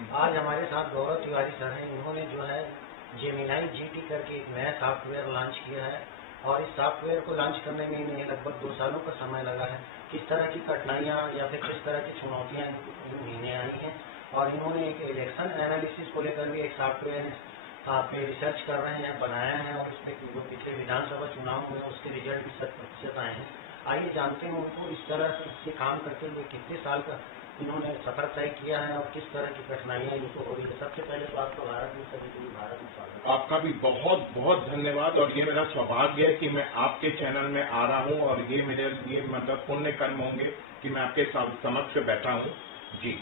आज हमारे साथ गौरव तिवारी सर हैं। इन्होंने जो है जेमिनाई जीटी करके एक नया सॉफ्टवेयर लॉन्च किया है और इस सॉफ्टवेयर को लॉन्च करने में इन्हें लगभग 2 सालों का समय लगा है। किस तरह की कठिनाइयाँ या फिर किस तरह की चुनौतियाँ इन्हें आई हैं और इन्होंने एक इलेक्शन एनालिसिस को लेकर भी एक सॉफ्टवेयर पे रिसर्च कर रहे हैं, बनाया है और उसमें जो पिछले विधानसभा चुनाव हुए उसके रिजल्ट भी 100% आए हैं। आइए जानते हैं उनको इस तरह से इससे काम करते हुए कितने साल का इन्होंने सफर तय किया है और किस तरह की कठिनाइयाँ इनको हो रही है। सबसे पहले तो आपका भारत में सभी के लिए भारत में स्वागत। आपका भी बहुत बहुत धन्यवाद। और ये मेरा सौभाग्य है कि मैं आपके चैनल में आ रहा हूँ और ये मेरे लिए मतलब पुण्य कर्म होंगे कि मैं आपके समक्ष बैठा हूँ जी।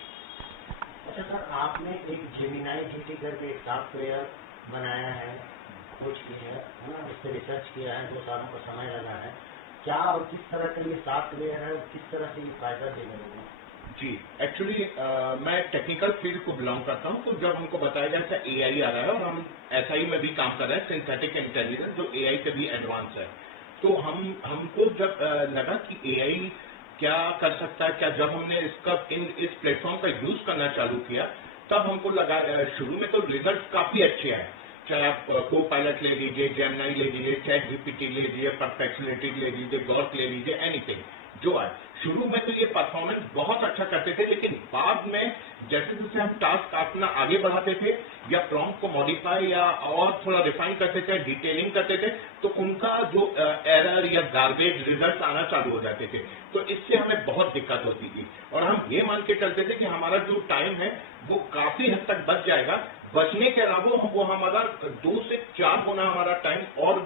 अच्छा सर, आपने एक जेमिनाई जीटी करके एक सॉफ्टवेयर बनाया है, खोज की है ना, उस पर रिसर्च किया है, 2 सालों का समय लगा है। क्या और किस तरह का ये सॉफ्टवेयर है और किस तरह से ये फायदा दे रहे जी एक्चुअली मैं टेक्निकल फील्ड को बिलोंग करता हूँ। तो जब हमको बताया जाए ऐसा एआई आ रहा है और हम एसआई में भी काम कर रहे हैं, सिंथेटिक इंटेलिजेंस जो एआई से भी एडवांस है, तो हमको जब लगा कि एआई क्या कर सकता है, क्या जब हमने इस प्लेटफॉर्म का यूज करना चालू किया तब हमको लगा शुरू में तो रिजल्ट काफी अच्छे आए। चाहे आप को पायलट ले लीजिए, जेमिनाई ले लीजिए, चैट जीपीटी ले लीजिए, परप्लेक्सिटी ले लीजिए, गॉर्क ले लीजिए, एनीथिंग जो आए। शुरू में तो ये परफॉर्मेंस बहुत अच्छा करते थे, लेकिन बाद में जैसे जैसे हम टास्क अपना आगे बढ़ाते थे या प्रॉम्प्ट को मॉडिफाई या और थोड़ा रिफाइन करते थे, डिटेलिंग करते थे, तो उनका जो एरर या गार्बेज रिजल्ट आना चालू हो जाते थे। तो इससे हमें बहुत दिक्कत होती थी और हम ये मान के चलते थे कि हमारा जो टाइम है वो काफी हद तक बच जाएगा। बचने के अलावा वो हमारा 2 से 4 गुना हमारा टाइम और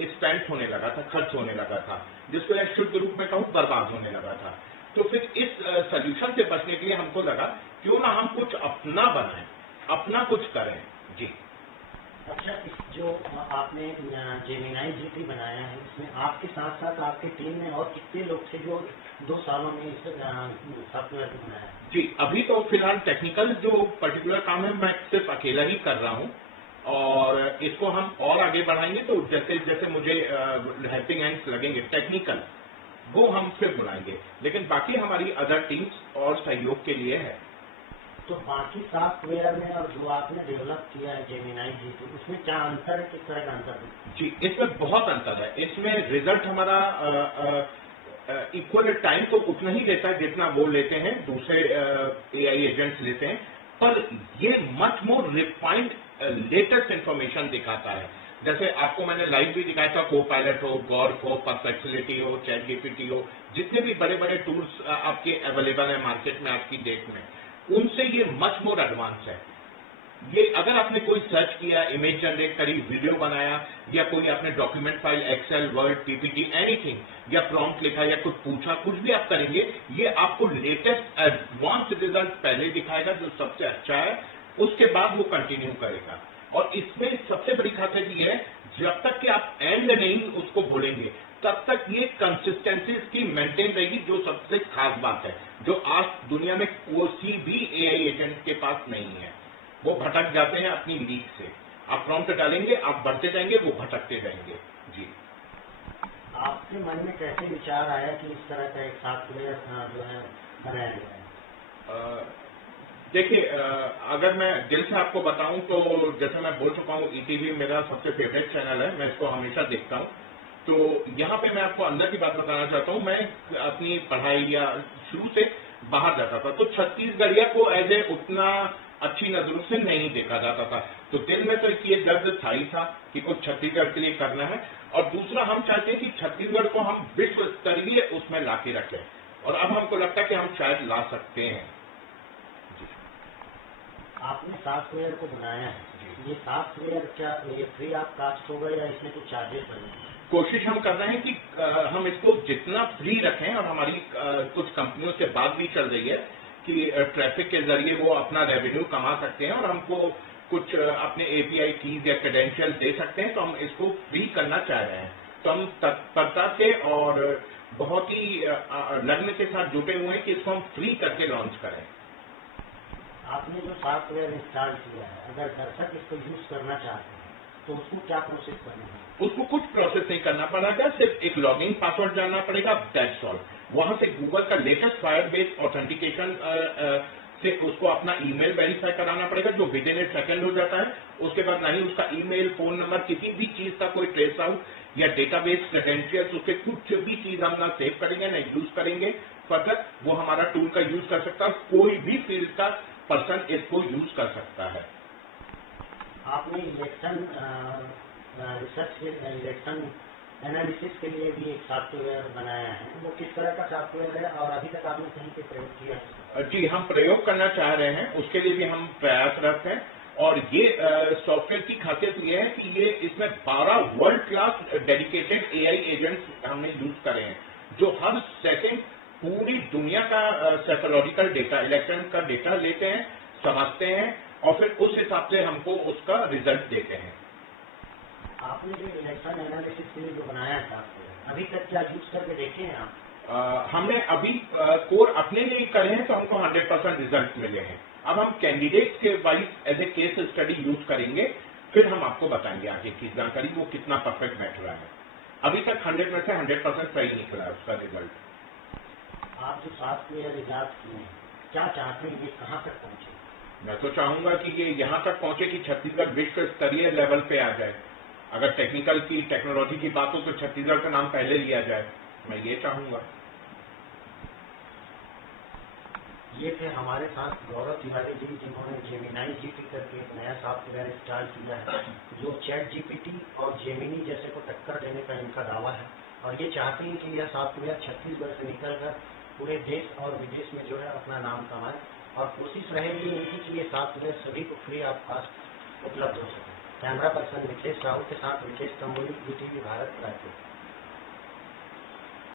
स्पेंड होने लगा था, खर्च होने लगा था, जिसको मैं शुद्ध रूप में कहूँ बर्बाद होने लगा था। तो फिर इस सोल्यूशन से बचने के लिए हमको लगा क्यों ना हम कुछ अपना बनाएं, अपना कुछ करें जी। अच्छा, इस जो आपने जेमिनाई जीटी बनाया है, इसमें आपके साथ साथ आपकी टीम में और कितने लोग थे जो 2 सालों में इस सॉफ्टवेयर को बनाया है? जी अभी तो फिलहाल टेक्निकल जो पर्टिकुलर काम है मैं सिर्फ अकेला ही कर रहा हूँ और इसको हम और आगे बढ़ाएंगे तो जैसे जैसे मुझे हेल्पिंग हैंड्स लगेंगे टेक्निकल वो हम फिर बुलाएंगे, लेकिन बाकी हमारी अदर टीम्स और सहयोग के लिए है। तो बाकी सॉफ्टवेयर में और जो आपने डेवलप किया है जेमिनाई जीटी, उसमें क्या अंतर है, किस तरह का अंतर है? जी इसमें बहुत अंतर है। इसमें रिजल्ट हमारा इक्वल टाइम तो उतना ही लेता है जितना वो लेते हैं, दूसरे एआई एजेंट्स लेते हैं, पर ये much more refined latest information दिखाता है। जैसे आपको मैंने लाइव भी दिखाया था, को पायलट हो, गॉर्क हो, परप्लेक्सिटी हो, चैट जीपीटी हो, जितने भी बड़े बड़े टूल्स आपके अवेलेबल है मार्केट में आज की डेट में, उनसे ये मच मोर एडवांस है। ये अगर आपने कोई सर्च किया, इमेज जनरेट करी, वीडियो बनाया या कोई आपने document file, Excel, Word, PPT, anything या प्रॉम्प्ट लिखा या कुछ पूछा, कुछ भी आप करेंगे, ये आपको लेटेस्ट एडवांस रिजल्ट पहले दिखाएगा जो सबसे अच्छा है, उसके बाद वो कंटिन्यू करेगा। और इसमें सबसे बड़ी खासियत ये है, जब तक कि आप एंड नहीं उसको भूलेंगे तब तक ये कंसिस्टेंसी इसकी मेंटेन रहेगी, जो सबसे खास बात है, जो आज दुनिया में किसी भी एआई एजेंट के पास नहीं है। वो भटक जाते हैं अपनी लीक से। आप प्रॉम्प्ट डालेंगे, आप बढ़ते जाएंगे, वो भटकते जाएंगे जी। आपके मन में कैसे विचार आया कि इस तरह का एक सॉफ्टवेयर जो है बनाया गया है? देखिए अगर मैं दिल से आपको बताऊं तो जैसे मैं बोल चुका हूं, ईटीवी मेरा सबसे फेवरेट चैनल है, मैं इसको हमेशा देखता हूं। तो यहाँ पे मैं आपको अंदर की बात बताना चाहता हूँ। मैं अपनी पढ़ाई या शुरू से बाहर जाता था तो छत्तीसगढ़िया को एज ए उतना अच्छी नजरों से नहीं देखा जाता था। तो दिल में तो ये दर्द था ही था कि कुछ छत्तीसगढ़ के लिए करना है, और दूसरा हम चाहते हैं कि छत्तीसगढ़ को हम विश्व स्तरीय उसमें लाके रखें, और अब हमको लगता है कि हम शायद ला सकते हैं। आपने सॉफ्टवेयर को बनाया है, ये सॉफ्टवेयर क्या ये फ्री ऑफ कॉस्ट होगा या इसमें कुछ चार्जेस लगेंगे? कोशिश हम कर रहे हैं कि हम इसको जितना फ्री रखें, और हमारी कुछ कंपनियों से बात भी चल रही है कि ट्रैफिक के जरिए वो अपना रेवेन्यू कमा सकते हैं और हमको कुछ अपने एपीआई कीज या क्रेडेंशियल दे सकते हैं, तो हम इसको फ्री करना चाह रहे हैं। तो हम तत्परता से और बहुत ही लगन के साथ जुटे हुए हैं कि इसको हम फ्री करके लॉन्च करें। आपने जो सॉफ्टवेयर इंस्टॉल किया है, अगर दर्शक इसको यूज करना चाहते हैं तो उसको क्या प्रोसेस करना है? उसको कुछ प्रोसेस नहीं करना पड़ेगा, सिर्फ एक लॉगिन पासवर्ड जानना पड़ेगा, दैट्स ऑल। वहां से गूगल का लेटेस्ट फायर बेस्ड ऑथेंटिकेशन से उसको अपना ईमेल वेरीफाई कराना पड़ेगा, जो विद इन ए सेकेंड हो जाता है। उसके बाद ना ही उसका ईमेल, फोन नंबर, किसी भी चीज का कोई ट्रेस आउट या डेटाबेस क्रेडेंशियल्स, उसके कुछ भी चीज हम ना सेव करेंगे ना यूज करेंगे। फर्दर वो हमारा टूल का यूज कर सकता है, कोई भी फील्ड का पर्सन इसको यूज कर सकता है। आपने इलेक्शन रिसर्च के इलेक्शन एनालिसिस के लिए भी एक सॉफ्टवेयर बनाया है, वो किस तरह का सॉफ्टवेयर है और अभी तक आपने कहीं पे प्रयोग किया है? जी, हम प्रयोग करना चाह रहे हैं, उसके लिए भी हम प्रयासरत हैं। और ये सॉफ्टवेयर की खासियत ये है कि ये इसमें 12 world class dedicated AI agents हमने यूज करे हैं, जो हर सेकंड पूरी दुनिया का साइकोलॉजिकल डेटा, इलेक्शन का डेटा लेते हैं, समझते हैं और फिर उस हिसाब से हमको उसका रिजल्ट देते हैं। आपने जो इलेक्शन एनालिसिस के लिए जो बनाया था, अभी तक क्या यूज करके देखे हैं आप? हमने अभी कोर अपने लिए करे हैं तो हमको 100% रिजल्ट मिले हैं। अब हम कैंडिडेट्स के wise as a case study use करेंगे, फिर हम आपको बताएंगे आगे की जानकारी वो कितना परफेक्ट बैठ रहा है। अभी तक 100 में से 100% सही निकला है उसका रिजल्ट। आप जो सॉफ्टवेयर इजाद किए हैं, क्या चाहते हैं ये कहाँ तक पहुँचे? मैं तो चाहूंगा कि ये यहाँ तक पहुंचे कि छत्तीसगढ़ विश्व स्तरीय लेवल पे आ जाए। अगर टेक्निकल की, टेक्नोलॉजी की बात हो तो छत्तीसगढ़ का नाम पहले लिया जाए, मैं ये चाहूंगा। ये थे हमारे साथ गौरव तिवारी जी, जिन्होंने जेमिनाई जीटी करके एक नया सॉफ्टवेयर इंस्टॉल किया है, जो चैट जीपीटी और जेमिनी जैसे को टक्कर देने का इनका दावा है। और ये चाहते हैं कि यह सॉफ्टवेयर छत्तीसगढ़ से निकलकर पूरे देश और विदेश में जो है अपना नाम कमाए, और कोशिश रहेगी इनकी कि ये सॉफ्टवेयर सभी को फ्री ऑफ कॉस्ट उपलब्ध हो सके। कैमरा पर्सन नितेश राहुल के साथ विकेश तंबोली, ईटीवी भारत, रायपुर।